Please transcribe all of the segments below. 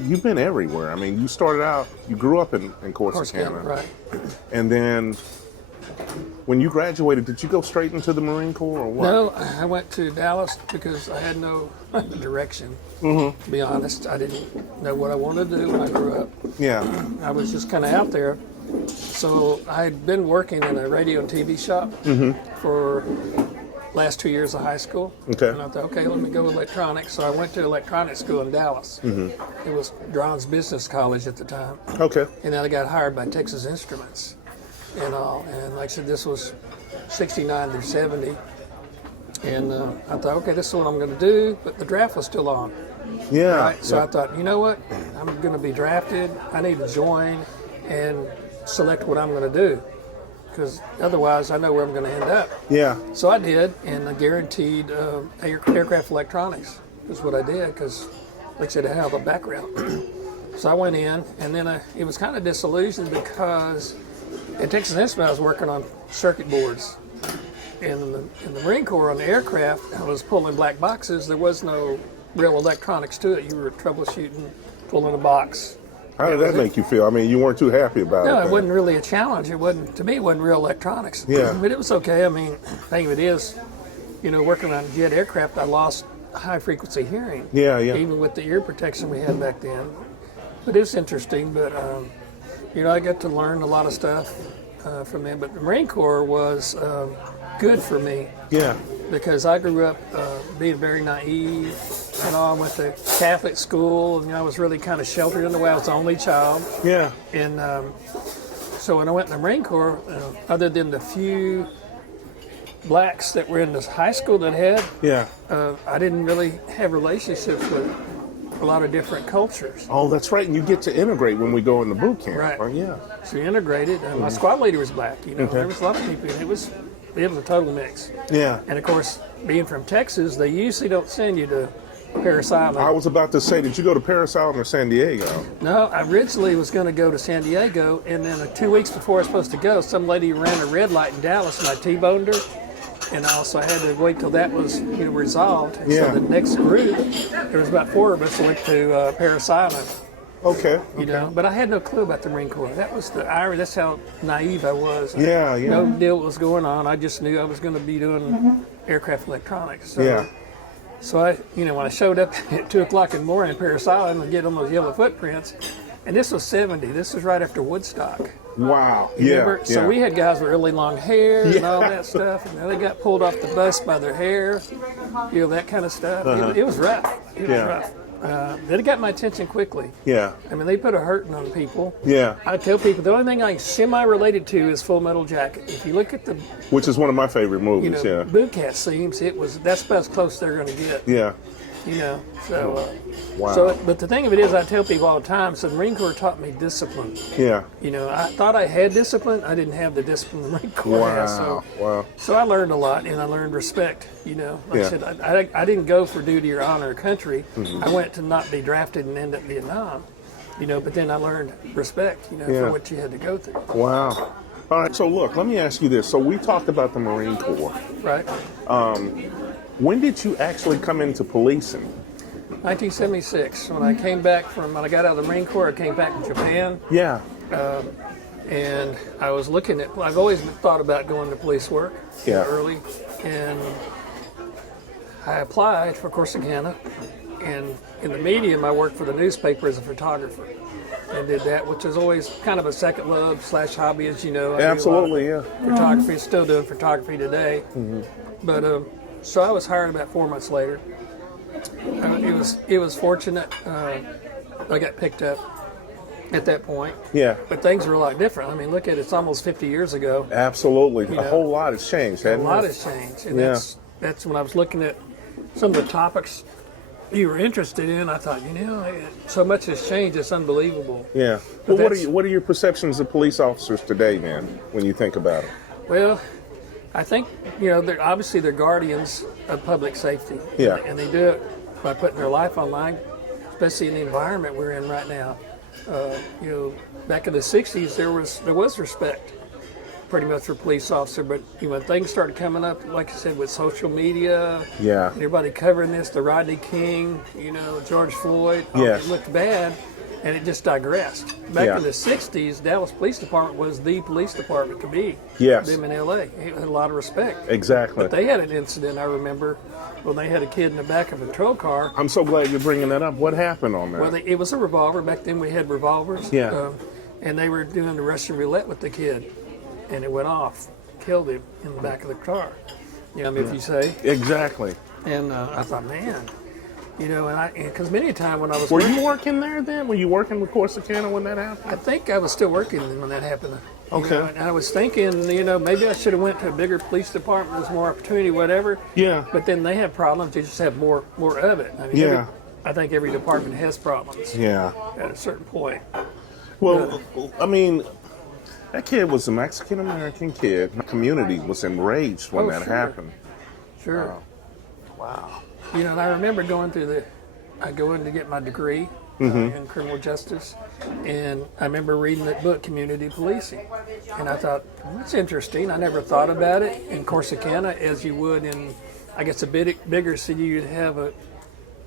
you've been everywhere. I mean, you started out, you grew up in Corsicana. Right. And then when you graduated, did you go straight into the Marine Corps or what? No, I went to Dallas because I had no direction. To be honest, I didn't know what I wanted to do when I grew up. Yeah. I was just kind of out there. So I had been working in a radio and TV shop for last 2 years of high school. Okay. And I thought, okay, let me go electronics. So I went to electronics school in Dallas. It was Drown's Business College at the time. Okay. And then I got hired by Texas Instruments and all. And like I said, this was 69 through 70. And I thought, okay, this is what I'm going to do. But the draft was still on. Yeah. Right? So yeah. I thought, you know what? I'm going to be drafted. I need to join and select what I'm going to do, because otherwise I know where I'm going to end up. Yeah. So I did, and I guaranteed aircraft electronics is what I did, because like I said, I have a background. So I went in, and then it was kind of disillusioned because at Texas Instruments I was working on circuit boards. In the Marine Corps, on the aircraft, I was pulling black boxes. There was no real electronics to it. You were troubleshooting, pulling a box. How did that make you feel? I mean, you weren't too happy about it. No, then. it wasn't really a challenge. It wasn't, to me, it wasn't real electronics. Yeah. But it was okay. I mean, the thing of it is, working on jet aircraft, I lost high frequency hearing. Yeah, yeah. Even with the ear protection we had back then. But it was interesting. But, I got to learn a lot of stuff from them. But the Marine Corps was good for me. Yeah. Because I grew up being very naive, and I went to Catholic school, and I was really kind of sheltered in the way. I was the only child. Yeah. And so when I went in the Marine Corps, other than the few blacks that were in this high school that had, Yeah. I didn't really have relationships with a lot of different cultures. Oh, that's right. And you get to integrate when we go into boot camp. Right. Oh, yeah. So we integrated, and my squad leader was black. There was a lot of people. It was a total mix. Yeah. And of course, being from Texas, they usually don't send you to Parris Island. I was about to say, did you go to Parris Island or San Diego? No, I originally was going to go to San Diego, and then 2 weeks before I was supposed to go, some lady ran a red light in Dallas, and I T-boned her. And also I had to wait till that was resolved. And Yeah. so the next group, there was about 4 of us that went to Parris Island. Okay. But I had no clue about the Marine Corps. That was that's how naive I was. Yeah, yeah. No deal what was going on. I just knew I was going to be doing aircraft electronics. So, Yeah. So I, when I showed up at 2 o'clock in the morning in Parris Island and get on those yellow footprints, and this was 70. This was right after Woodstock. Wow. Remember? Yeah. So we had guys with really long hair and all that stuff, and they got pulled off the bus by their hair, that kind of stuff. It was rough. It was rough. It got my attention quickly. Yeah. I mean, they put a hurting on people. Yeah. I tell people the only thing I'm semi-related to is Full Metal Jacket. If you look at the Which is one of my favorite movies. Yeah. boot cat scenes, that's about as close as they're going to get. Yeah. So. Wow. So, but the thing of it is, I tell people all the time. So the Marine Corps taught me discipline. Yeah. I thought I had discipline. I didn't have the discipline the Marine Corps has. Wow. So I learned a lot, and I learned respect. I said, I didn't go for duty or honor of country. I went to not be drafted and end up in Vietnam. But then I learned respect. For what you had to go through. Wow. All right. So look, let me ask you this. So we talked about the Marine Corps. Right. When did you actually come into policing? 1976. When I got out of the Marine Corps, I came back from Japan. Yeah. And I was looking at, I've always thought about going to police work early. And I applied for Corsicana. And in the medium, I worked for the newspaper as a photographer. And did that, which is always kind of a second love / hobby, as you know. Absolutely, yeah. Photography, still doing photography today. But so I was hired about 4 months later. It was fortunate I got picked up at that point. Yeah. But things were a lot different. I mean, look at it, it's almost 50 years ago. Absolutely. A whole lot has changed, hasn't it? A lot has changed. And that's when I was looking at some of the topics you were interested in. I thought, so much has changed, it's unbelievable. Yeah. Well, what are your perceptions of police officers today, man, when you think about it? Well, I think, they're guardians of public safety. Yeah. And they do it by putting their life on line, especially in the environment we're in right now. Back in the 60s, there was respect pretty much a police officer. But when things started coming up, like I said, with social media, Yeah. everybody covering this, the Rodney King, George Floyd, Yes. it looked bad, and it just digressed. Back Yeah. in the 60s, Dallas Police Department was the police department to be. Yes. Them in LA. It had a lot of respect. Exactly. But they had an incident, I remember, when they had a kid in the back of a patrol car. I'm so glad you're bringing that up. What happened on that? Well, it was a revolver. Back then we had revolvers. Yeah. And they were doing the Russian roulette with the kid, and it went off, killed him in the back of the car. If you say. Exactly. And I thought, man, because many a time when I was Were you working there then? Were you working with Corsicana when that happened? I think I was still working when that happened. Okay. And I was thinking, maybe I should have went to a bigger police department. There's more opportunity, whatever. Yeah. But then they have problems. They just have more of it. I mean, Yeah. I think every department has problems. Yeah. At a certain point. Well, I mean, that kid was a Mexican-American kid. My community was enraged when that sure. happened. Sure. Wow. And I remember I go in to get my degree in criminal justice, and I remember reading that book, Community Policing, and I thought, well, that's interesting. I never thought about it in Corsicana as you would in, I guess, a bigger city. You'd have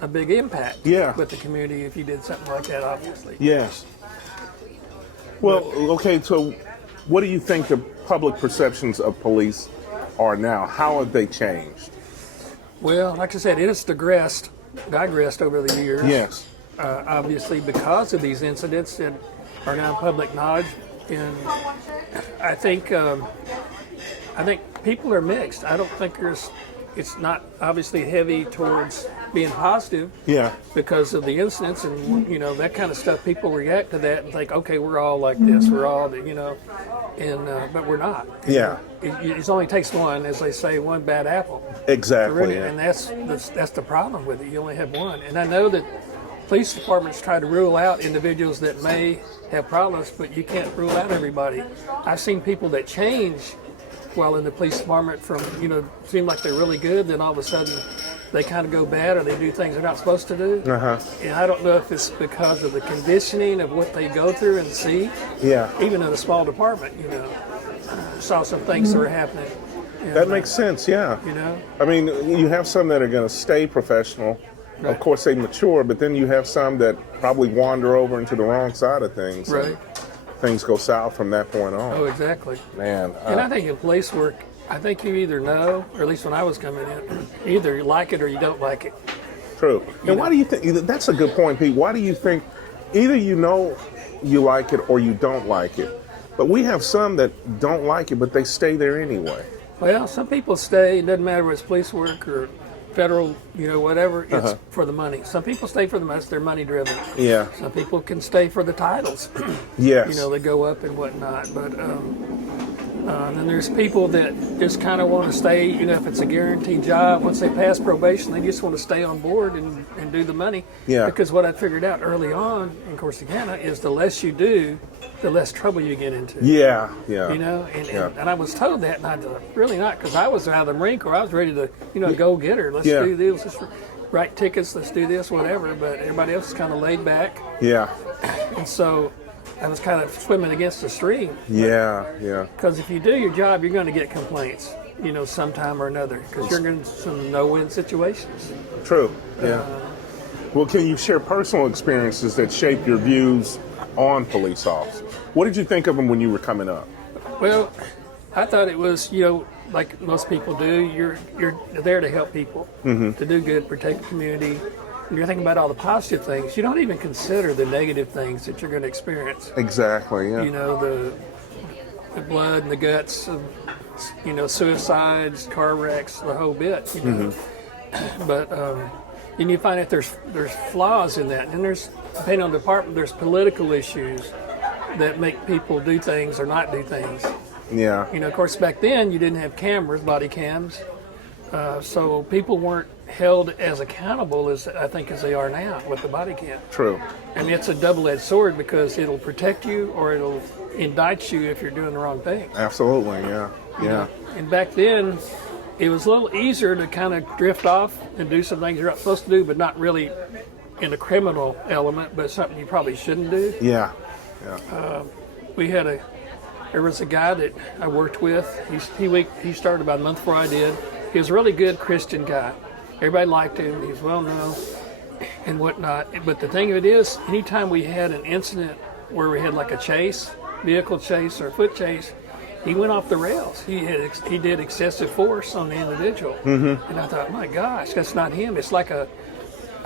a big impact with the community if you did something like that, obviously. Yes. Well, okay, so what do you think the public perceptions of police are now? How have they changed? Well, like I said, it has digressed over the years. Yes. Obviously, because of these incidents that are now public knowledge, and I think people are mixed. I don't think it's not obviously heavy towards being positive. Yeah. Because of the incidents and that kind of stuff. People react to that and think, okay, we're all like this. We're all but we're not. Yeah. It only takes one, as they say, one bad apple. Exactly. And that's the problem with it. You only have one. And I know that police departments try to rule out individuals that may have problems, but you can't rule out everybody. I've seen people that change while in the police department from, seem like they're really good, then all of a sudden they kind of go bad or they do things they're not supposed to do. Uh-huh. And I don't know if it's because of the conditioning of what they go through and see. Yeah. Even in a small department, saw some things that were happening. And, That makes sense, yeah. I mean, you have some that are going to stay professional. Right. Of course, they mature, but then you have some that probably wander over into the wrong side of things. Right. Things go south from that point on. Oh, exactly. Man. And I think in police work, I think you either know, or at least when I was coming in, either you like it or you don't like it. True. And why do you think, that's a good point, Pete. Why do you think either you know you like it or you don't like it? But we have some that don't like it, but they stay there anyway. Well, some people stay, it doesn't matter whether it's police work or federal, whatever, it's for the money. Some people stay for the money, they're money driven. Yeah. Some people can stay for the titles. Yes. They go up and whatnot. But then there's people that just kind of want to stay, if it's a guaranteed job, once they pass probation, they just want to stay on board and do the money. Yeah. Because what I figured out early on in Corsicana is the less you do, the less trouble you get into. Yeah, yeah. And I was told that, and I thought, really not, because I was out of the Marine Corps. I was ready to, go get her. Let's do this. Let's write tickets. Let's do this, whatever. But everybody else is kind of laid back. Yeah. And so I was kind of swimming against the stream. Yeah, yeah. Because if you do your job, you're going to get complaints, sometime or another, because you're in some no-win situations. True, yeah. Well, can you share personal experiences that shaped your views on police officers? What did you think of them when you were coming up? Well, I thought it was, like most people do, you're there to help people, to do good, protect the community. And you're thinking about all the positive things. You don't even consider the negative things that you're going to experience. Exactly, yeah. The blood and the guts of, suicides, car wrecks, the whole bit, But then you find out there's flaws in that. And there's, depending on the department, there's political issues that make people do things or not do things. Yeah. Of course, back then you didn't have cameras, body cams, so people weren't held as accountable as they are now with the body cam. True. And it's a double-edged sword because it'll protect you or it'll indict you if you're doing the wrong thing. Absolutely, yeah. Yeah. And back then, it was a little easier to kind of drift off and do some things you're not supposed to do, but not really in a criminal element, but something you probably shouldn't do. Yeah. Yeah. We had There was a guy that I worked with. He started about a month before I did. He was a really good Christian guy. Everybody liked him. He was well known and whatnot. But the thing of it is, anytime we had an incident where we had like a chase, vehicle chase or foot chase, he went off the rails. He did excessive force on the individual. Mm-hmm. And I thought, my gosh, that's not him. It's like a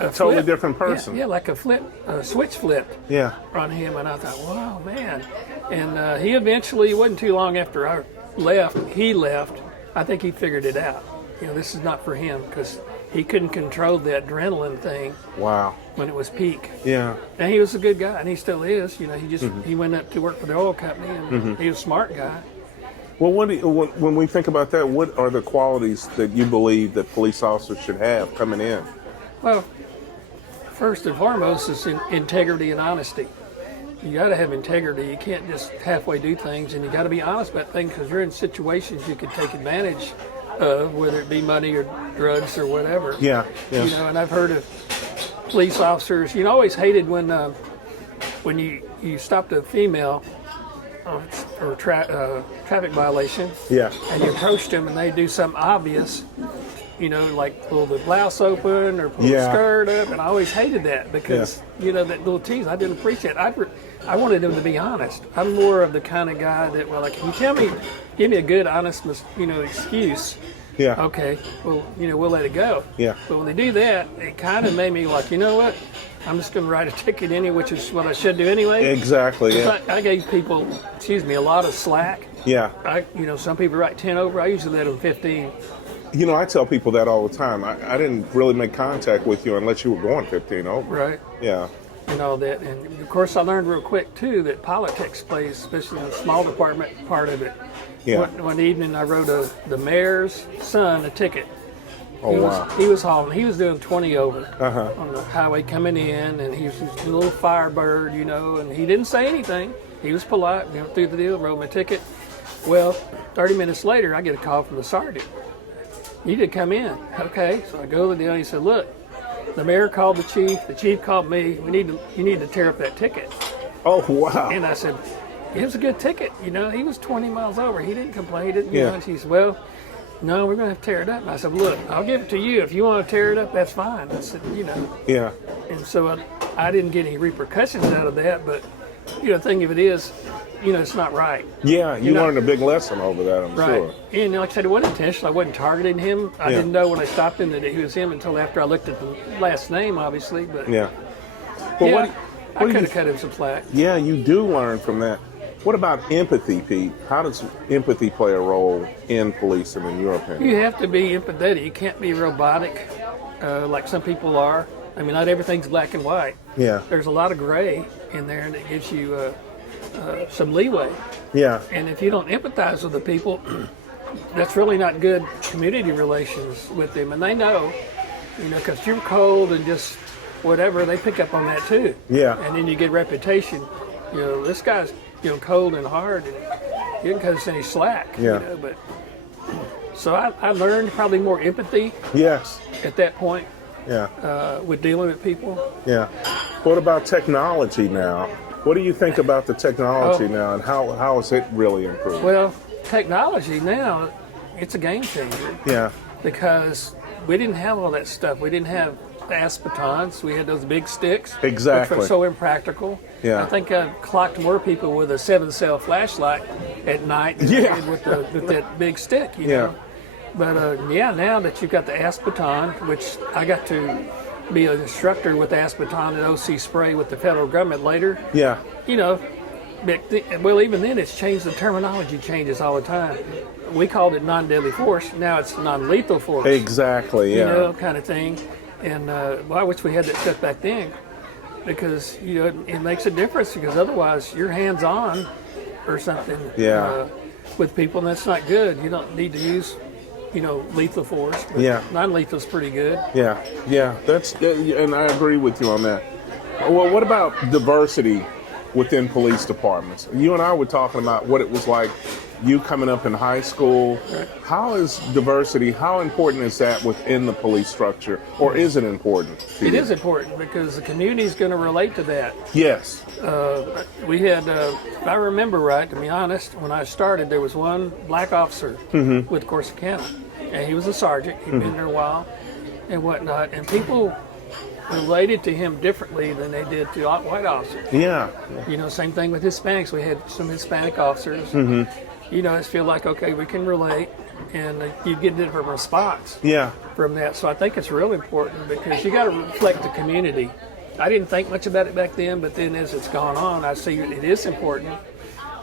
totally flip. different person. Yeah, like a switch flipped on him. And I thought, wow, man. And he eventually, it wasn't too long after I left, he left. I think he figured it out. This is not for him because he couldn't control the adrenaline thing. Wow. When it was peak. Yeah. And he was a good guy, and he still is. He went up to work for the oil company, and he was a smart guy. Well, when we think about that, what are the qualities that you believe that police officers should have coming in? Well, first and foremost is integrity and honesty. You got to have integrity. You can't just halfway do things, and you got to be honest about things because you're in situations you could take advantage of, whether it be money or drugs or whatever. Yeah. And I've heard of police officers. Always hated when you stopped a female or traffic violation. Yeah. And you approached them and they do something obvious. Like pull the blouse open or pull the skirt up, and I always hated that because that little tease I didn't appreciate. I wanted them to be honest. I'm more of the kind of guy that, can you give me a good, honest, excuse. Yeah. Okay. Well, we'll let it go. Yeah. But when they do that, it kind of made me like, you know what? I'm just going to write a ticket anyway, which is what I should do anyway. Exactly. Yeah. I gave people, a lot of slack. Yeah. Some people write 10 over. I usually let them 15. I tell people that all the time. I didn't really make contact with you unless you were going 15 over. Right. Yeah. And all that. And of course, I learned real quick too that politics plays, especially in the small department, part of it. Yeah. One evening, I wrote the mayor's son a ticket. Oh, wow. He was hauling. He was doing 20 over Uh-huh. on the highway coming in, and he was just a little firebird, and he didn't say anything. He was polite, through the deal, wrote my ticket. Well, 30 minutes later, I get a call from the sergeant. You did come in. Okay, so I go to the deal. He said, look, the mayor called the chief called me. You need to tear up that ticket. Oh, wow. And I said, it was a good ticket. He was 20 miles over. He didn't complain. He didn't, Yeah. And she said, well, no, we're going to have to tear it up. And I said, look, I'll give it to you. If you want to tear it up, that's fine. I said, Yeah. And so I didn't get any repercussions out of that. But, the thing of it is, it's not right. Yeah, you learned a big lesson over that, I'm right. sure. And like I said, it wasn't intentional. I wasn't targeting him. I didn't know when I stopped him that he was him until after I looked at the last name, obviously. But Yeah. But I could have cut him some slack. Yeah, you do learn from that. What about empathy, Pete? How does empathy play a role in policing, in your opinion? You have to be empathetic. You can't be robotic like some people are. I mean, not everything's black and white. Yeah. There's a lot of gray in there, and it gives you some leeway. Yeah. And if you don't empathize with the people, that's really not good community relations with them. And they know, because you're cold and just whatever, they pick up on that too. Yeah. And then you get reputation. This guy's cold and hard, and you didn't cut us any slack. Yeah. But so I learned probably more empathy. Yes. At that point. Yeah. With dealing with people. Yeah. What about technology now? What do you think about the technology now, and how has it really improved? Well, technology now, it's a game changer. Yeah. Because we didn't have all that stuff. We didn't have the aspetons. We had those big sticks. Exactly. Which were so impractical. Yeah. I think I clocked more people with a 7-cell flashlight at night than I did with that big stick, know. But now that you've got the aspeton, which I got to be an instructor with the aspeton and OC spray with the federal government later. Yeah. Well, even then, it's changed. The terminology changes all the time. We called it non-deadly force. Now it's non-lethal force. Exactly. Yeah. Kind of thing. And I wish we had that stuff back then, because it makes a difference. Because otherwise, you're hands-on or something. Yeah. With people, and that's not good. You don't need to use, lethal force. But non-lethal is pretty good. Yeah. Yeah. And I agree with you on that. Well, what about diversity within police departments? You and I were talking about what it was like you coming up in high school. How is diversity, how important is that within the police structure? Or is it important to It you? is important because the community is going to relate to that. Yes. We had, if I remember right, to be honest, when I started, there was one black officer with Corsicana, and he was a sergeant. He'd been there a while and whatnot, and people related to him differently than they did to white officers. Yeah. You know, same thing with Hispanics. We had some Hispanic officers. You know, I just feel like, okay, we can relate, and you get a different response Yeah. from that. So I think it's real important because you got to reflect the community. I didn't think much about it back then, but then as it's gone on, I see it is important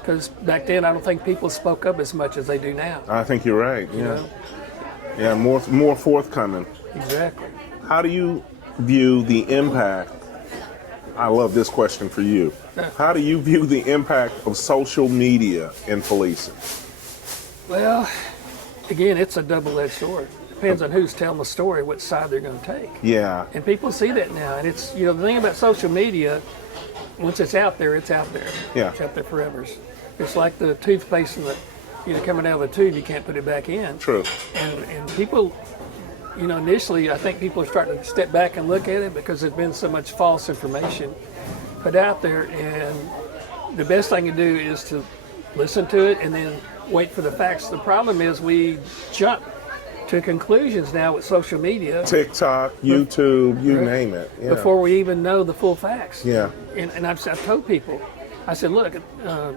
because back then I don't think people spoke up as much as they do now. I think you're right. Yeah. You know? Yeah, more forthcoming. Exactly. How do you view the impact? I love this question for you. How do you view the impact of social media in policing? Well, again, it's a double-edged sword. Depends on who's telling the story, what side they're going to take. Yeah. And people see that now. And it's, you know, the thing about social media, once it's out there, it's out there. Yeah. It's out there forever. It's like the toothpaste and the, you know, coming out of the tube, you can't put it back in. True. And people, you know, initially, I think people are starting to step back and look at it because there's been so much false information put out there. And the best thing to do is to listen to it and then wait for the facts. The problem is we jump to conclusions now with social media. TikTok, YouTube, you name it. Yeah. Before we even know the full facts. Yeah. And I've told people, I said, look,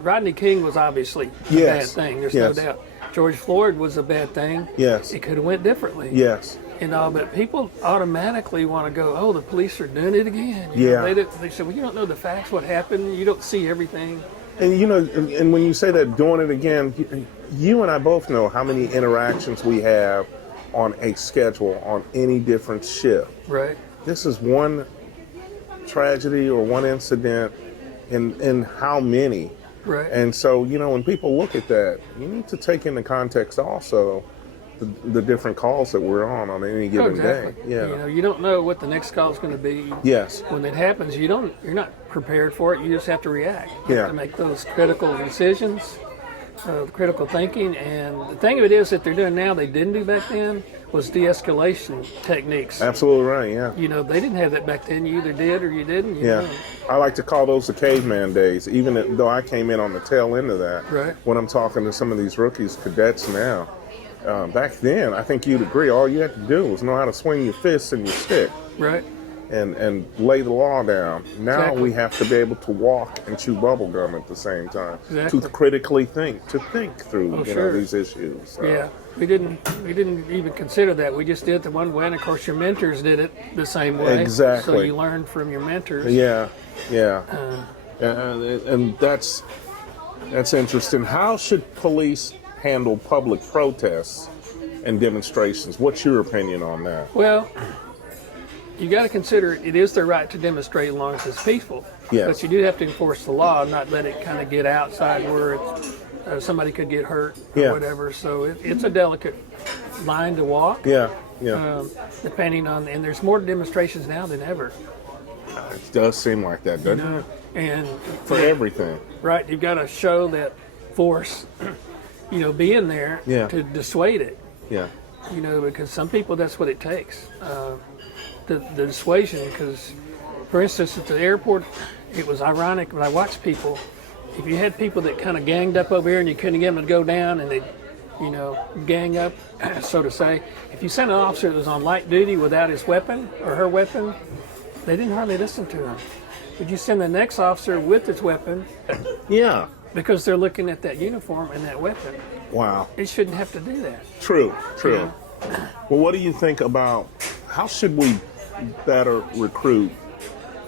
Rodney King was obviously a Yes. bad thing. There's Yes. no doubt. George Floyd was a bad thing. Yes. It could have went differently. Yes. And all, but people automatically want to go, oh, the police are doing it again. You Yeah. know, they said, well, you don't know the facts, what happened. You don't see everything. And you know, and when you say that, doing it again, you and I both know how many interactions we have on a schedule on any different shift. Right. This is one tragedy or one incident in how many. Right. And so, you know, when people look at that, you need to take into context also the different calls that we're on any given exactly. day. Yeah. You know, you don't know what the next call is going to be. Yes. When it happens, you're not prepared for it. You just have to react. You Yeah. have to make those critical decisions, critical thinking. And the thing of it is that they're doing now, they didn't do back then, was de-escalation techniques. Absolutely right. Yeah. You know, they didn't have that back then. You either did or you didn't. You Yeah. know. I like to call those the caveman days, even though I came in on the tail end of that. Right. When I'm talking to some of these rookies, cadets now, back then, I think you'd agree, all you had to do was know how to swing your fists and your stick Right. and lay the law down. Now Exactly. we have to be able to walk and chew bubble gum at the same time, Exactly. to critically think through Oh, you sure. know, these issues. So. Yeah, we didn't even consider that. We just did it the one way, and of course your mentors did it the same way. Exactly. So you learned from your mentors. Yeah, yeah, and that's interesting. How should police handle public protests and demonstrations? What's your opinion on that? Well, you got to consider it is their right to demonstrate as long as it's peaceful. Yes. But you do have to enforce the law, not let it kind of get outside where it's, somebody could get hurt or Yeah. whatever. So it's a delicate line to walk. Yeah, yeah. Depending on, and there's more demonstrations now than ever. It does seem like that, doesn't it? And For everything. right, you've got to show that force, you know, being there Yeah. to dissuade it. Yeah. You know, because some people, that's what it takes, the dissuasion. Because, for instance, at the airport, it was ironic when I watched people. If you had people that kind of ganged up over here and you couldn't get them to go down, and they, you know, gang up, so to say. If you sent an officer that was on light duty without his weapon or her weapon, they didn't hardly listen to him. But you send the next officer with his weapon, Yeah. because they're looking at that uniform and that weapon. Wow. It shouldn't have to do that. True. Yeah. Well, what do you think about how should we better recruit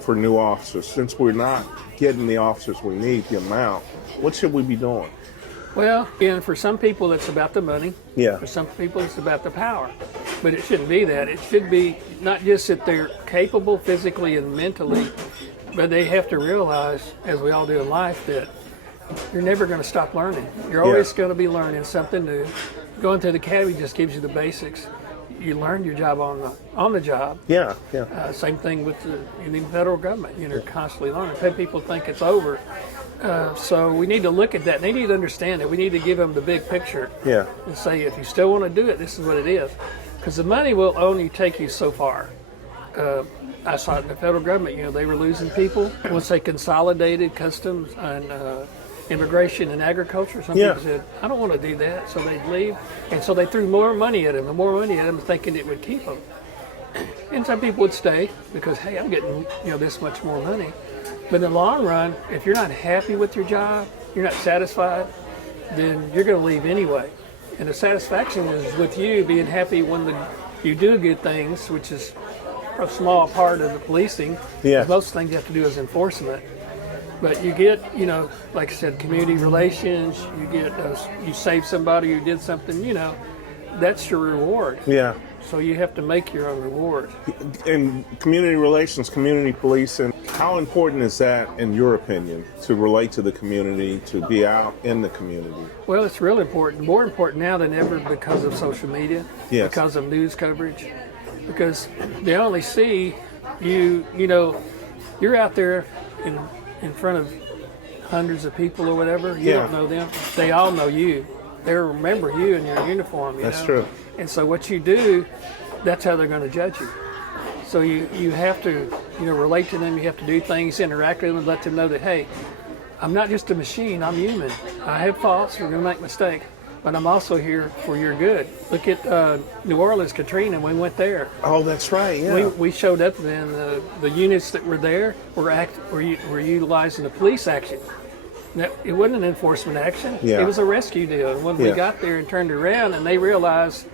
for new officers? Since we're not getting the officers we need, the amount, what should we be doing? Well, again, for some people, it's about the money. Yeah. For some people, it's about the power. But it shouldn't be that. It should be not just that they're capable physically and mentally, but they have to realize, as we all do in life, that you're never going to stop learning. You're always going to be learning something new. Going to the academy just gives you the basics. You learn your job on the job. Yeah. Yeah. Same thing with in the federal government. You know, constantly learning. People think it's over. So we need to look at that. They need to understand it. We need to give them the big picture. Yeah. And say, if you still want to do it, this is what it is. Because the money will only take you so far. I saw it in the federal government. They were losing people once they consolidated customs and immigration and agriculture. Some people said, I don't want to do that, so they'd leave. And so they threw more money at them and more money at them, thinking it would keep them. And some people would stay because, hey, I'm getting this much more money. But in the long run, if you're not happy with your job, you're not satisfied, then you're going to leave anyway. And the satisfaction is with you being happy when you do good things, which is a small part of the policing. Yeah. Most things you have to do is enforcement. But you get, like I said, community relations. You get, you save somebody, you did something. That's your reward. Yeah. So you have to make your own reward. In community relations, community policing, how important is that, in your opinion, to relate to the community, to be out in the community? Well, it's really important. More important now than ever because of social media, Yes. because of news coverage, because they only see you're out there in front of hundreds of people or whatever. You don't know them. They all know you. They remember you in your uniform. That's true. And so what you do, that's how they're going to judge you. So you have to relate to them. You have to do things, interact with them, let them know that, hey, I'm not just a machine. I'm human. I have faults. We're going to make mistakes. But I'm also here for your good. Look at New Orleans, Katrina. We went there. Oh, that's right. Yeah. We showed up, and the units that were there were utilizing the police action. It wasn't an enforcement action. Yeah. It was a rescue deal. And when we got there and turned around, and they realized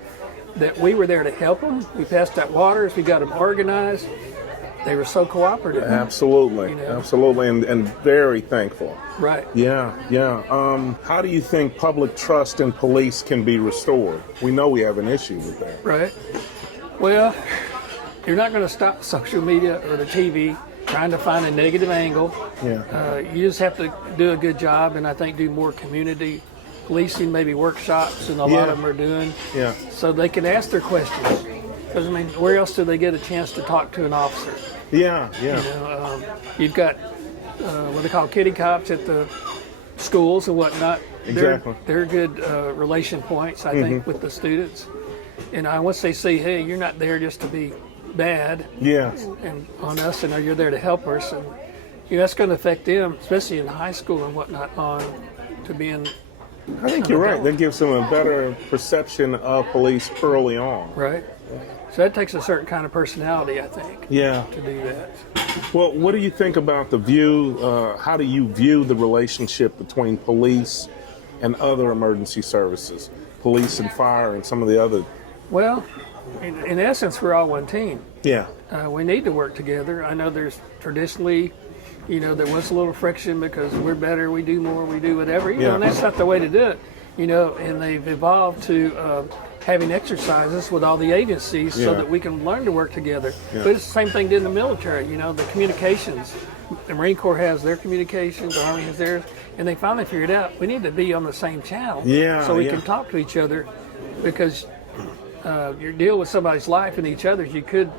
that we were there to help them, we passed out waters, we got them organized. They were so cooperative. Absolutely. Absolutely. And very thankful. Right. Yeah. How do you think public trust in police can be restored? We know we have an issue with that. Right. Well, you're not going to stop social media or the TV trying to find a negative angle. Yeah. You just have to do a good job, and I think do more community policing, maybe workshops, and a lot of them are doing. Yeah. So they can ask their questions. Because, where else do they get a chance to talk to an officer? Yeah. You've got what they call kitty cops at the schools and whatnot. Exactly. They're good relation points, I think, with the students. And once they see, hey, you're not there just to be bad and on us, and you're there to help us, and that's going to affect them, especially in high school and whatnot, on to being. I think you're right. That gives them a better perception of police early on. Right. So that takes a certain kind of personality, I think. Yeah. To do that. Well, what do you think about the view? How do you view the relationship between police and other emergency services, police and fire, and some of the other? Well, in essence, we're all one team. Yeah. We need to work together. I know there's traditionally, there was a little friction because we're better, we do more, we do whatever. And that's not the way to do it. And they've evolved to having exercises with all the agencies so that we can learn to work together. But it's the same thing did in the military. The communications. The Marine Corps has their communications, the Army has theirs, and they finally figured out we need to be on the same channel so we can talk to each other, because you deal with somebody's life and each other's, you could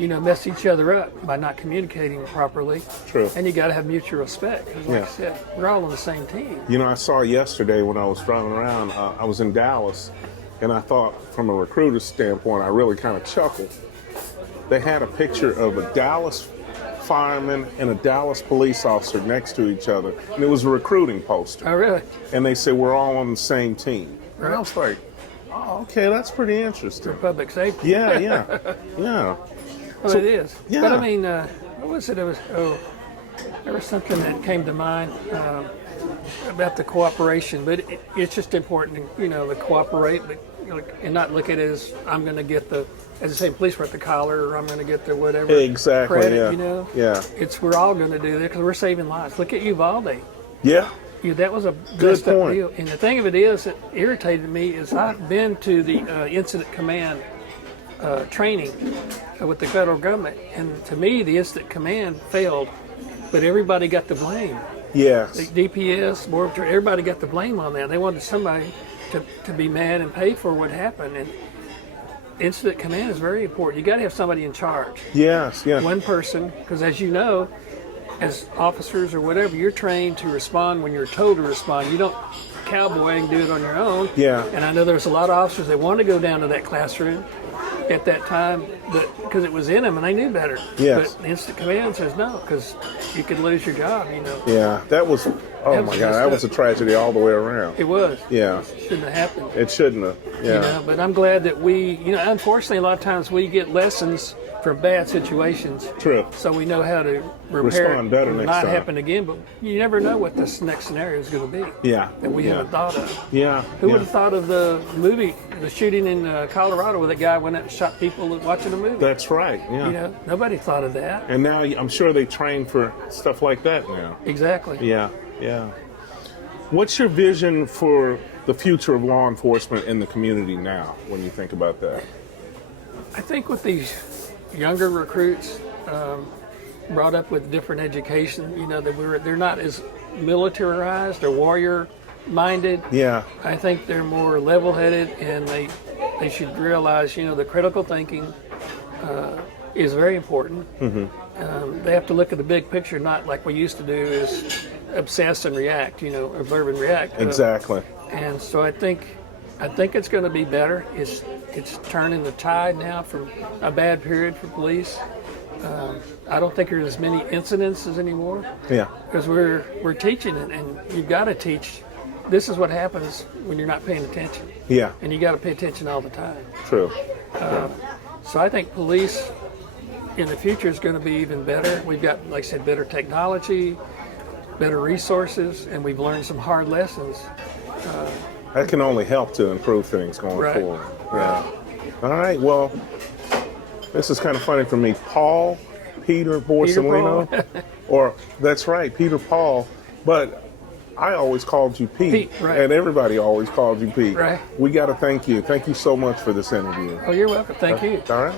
mess each other up by not communicating properly. True. And you got to have mutual respect. 'Cause like I said, we're all on the same team. I saw yesterday when I was driving around, I was in Dallas, and I thought, from a recruiter's standpoint, I really kind of chuckled. They had a picture of a Dallas fireman and a Dallas police officer next to each other, and it was a recruiting poster. Oh, really? And they said, we're all on the same team. Right. And I was like, oh, okay, that's pretty interesting. For public safety. Yeah. Well, So- it is. yeah. But what was it? There was something that came to mind about the cooperation. But it's just important, to cooperate, but, and not look at it as I'm going to get the, as I say, police were at the collar, or I'm going to get the whatever Exactly, credit. Yeah. It's we're all going to do that because we're saving lives. Look at Uvalde. Yeah. That was a Good messed up point. deal. And the thing of it is that irritated me is I've been to the incident command training with the federal government, and to me the incident command failed, but everybody got the blame. Yes. The DPS, Board of Trade, everybody got the blame on that. They wanted somebody to be mad and pay for what happened. And incident command is very important. You got to have somebody in charge. Yes. One person, because as you know, as officers or whatever, you're trained to respond when you're told to respond. You don't cowboy and do it on your own. Yeah. And I know there's a lot of officers that want to go down to that classroom at that time, but because it was in them and they knew better. Yes. But instant command says no, because you could lose your job. Yeah, that was. Oh That my was God, that was messed a tragedy all the way around. It was. Yeah, Shouldn't have happened. it shouldn't have. Yeah, But I'm glad that we, unfortunately, a lot of times we get lessons from bad situations. True. So we know how to repair Respond better it, next not time. happen again. But you never know what this next scenario is going to be. Yeah. That we haven't thought of. Yeah. Who would have thought of the movie, the shooting in Colorado, where the guy went out and shot people watching a movie? That's right. Yeah. Nobody thought of that. And now I'm sure they train for stuff like that now. Exactly. Yeah. Yeah. What's your vision for the future of law enforcement in the community now? When you think about that. I think with these younger recruits, brought up with different education, they're not as militarized or warrior minded. Yeah. I think they're more level headed, and they should realize, the critical thinking is very important. They have to look at the big picture, not like we used to do, is obsess and react, observe and react. Exactly. And so I think it's going to be better. It's turning the tide now from a bad period for police. I don't think there's as many incidences anymore. Yeah. Because we're teaching it, and you've got to teach. This is what happens when you're not paying attention. Yeah. And you got to pay attention all the time. True. So I think police in the future is going to be even better. We've got, like I said, better technology, better resources, and we've learned some hard lessons. That can only help to improve things going Right. forward. Yeah. All right. Well, this is kind of funny for me. Peter Borsellino, or that's right, Peter Paul. But I always called you Pete, right. and everybody always called you Pete. Right. We got to thank you. Thank you so much for this interview. Oh, you're welcome. Thank you. All right.